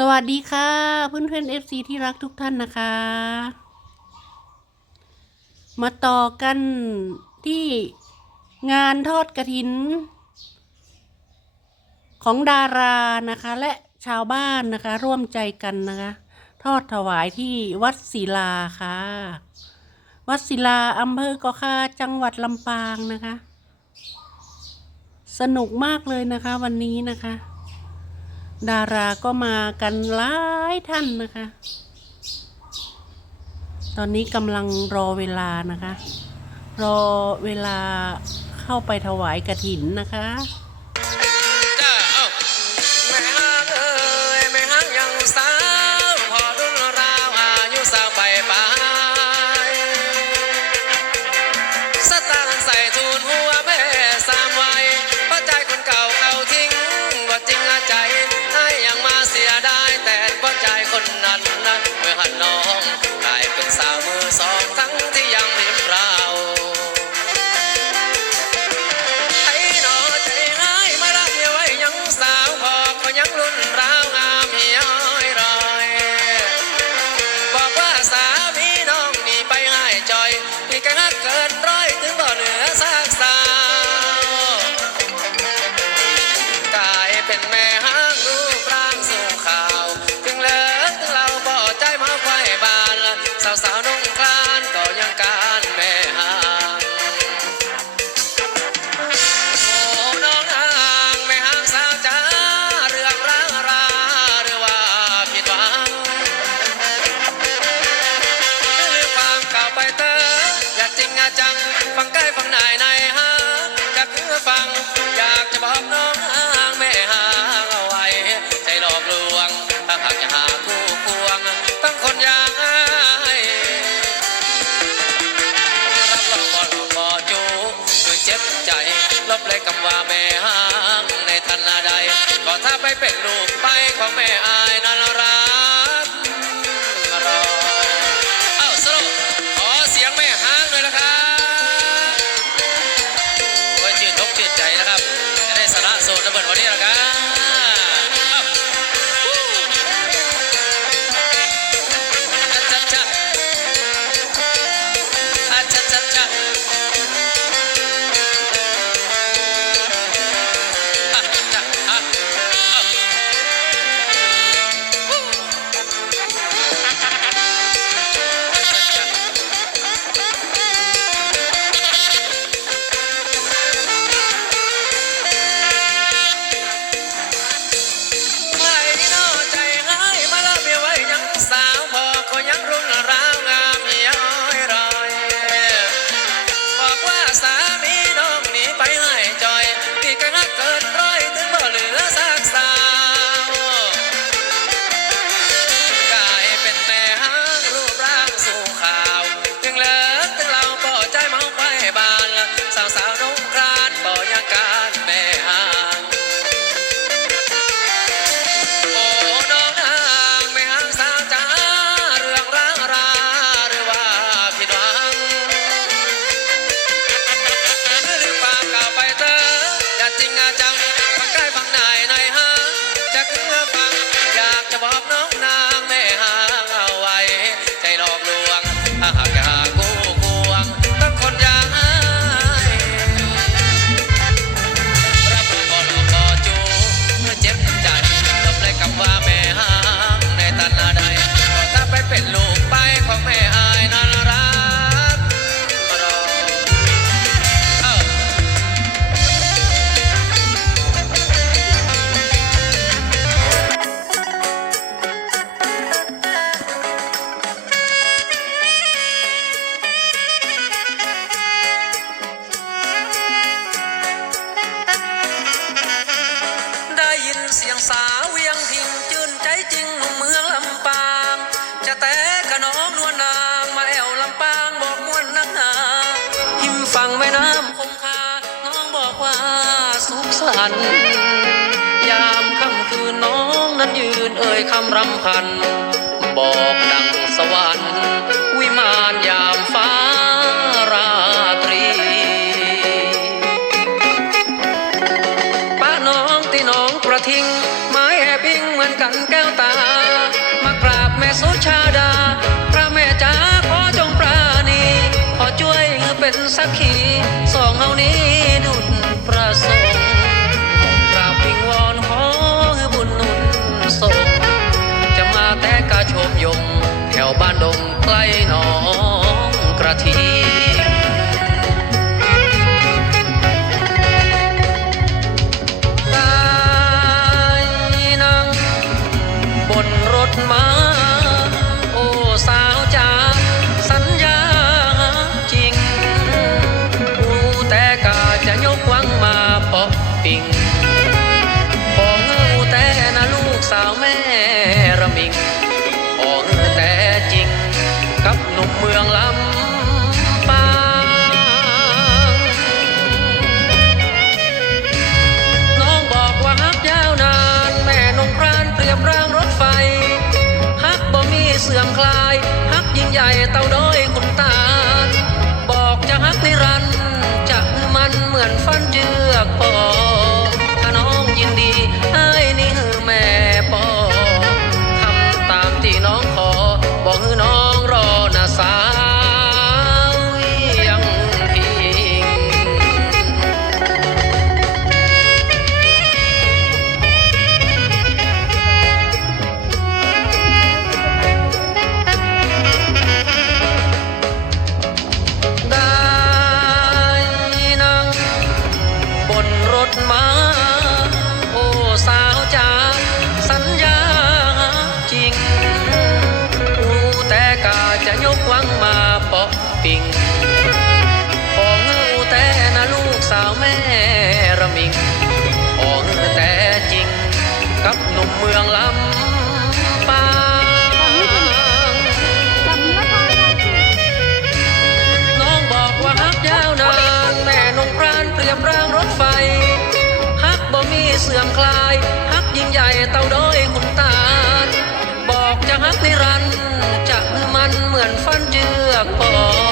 สวัสดีค่ะเพื่อนเพื่อนเอฟซีที่รักทุกท่านนะคะ มาต่อกันที่งานทอดกระถิน ของดารานะคะ และชาวบ้านนะคะ ร่วมใจกันนะคะ ทอดถวายที่วัดศิลาค่ะ วัดศิลาอำเภอกอคาจังหวัดลำปางนะคะ สนุกมากเลยนะคะวันนี้นะคะ ดาราก็มากันหลายท่านนะคะ ตอนนี้กำลังรอเวลานะคะ รอเวลาเข้าไปถวายกระถินนะคะ บเละคำว่าแม่ห้างในทันใดก็ถ้าไปเป็นลูกไปของแม่อายนะ เสียงสาวเวียงพิงจืนใจจริงหนุ่มเมืองลำปาง จะแต่กระน้องนวลนางมาแอวลำปางบอกมวนนักนาหิมฝั่งแม่น้ำคงคา น้องบอกว่าสุขสันต์ยามค่ำคืนน้องนั้นยืนเอ่ยคำรำพัน บอกดังสวรรค์านกันแก้วตา มากราบแม่สุชาดา พระแม่จ๋าขอจงปราณีขอช่วยเป็นสักขีสองเฮานี้ดุจประสงค์กราบวิงวอนขอบุญนุนส่จะมาแต่กาชมยง แถวบ้านดงใกล้หนองกระที สื่อมคลายฮักยิ่งใหญ่เต่าด้อยคุณตา บอกจะฮักนิรันจะมันเหมือนฟันเจือก จะยกวังมาปอกปิงของแต่นะลูกสาวแม่ระมิงของแต่จริง กับหนุ่มเมืองลำปางน้องบอกว่าฮักยาวนานแม่นงพรานเปรียบร่างรถไฟฮักบ่มีเสื่อมคลายฮักยิ่งใหญ่เต่าด้อยคุณตา จะฮักนิรันจะมือมันเหมือนฟันเจือกปอ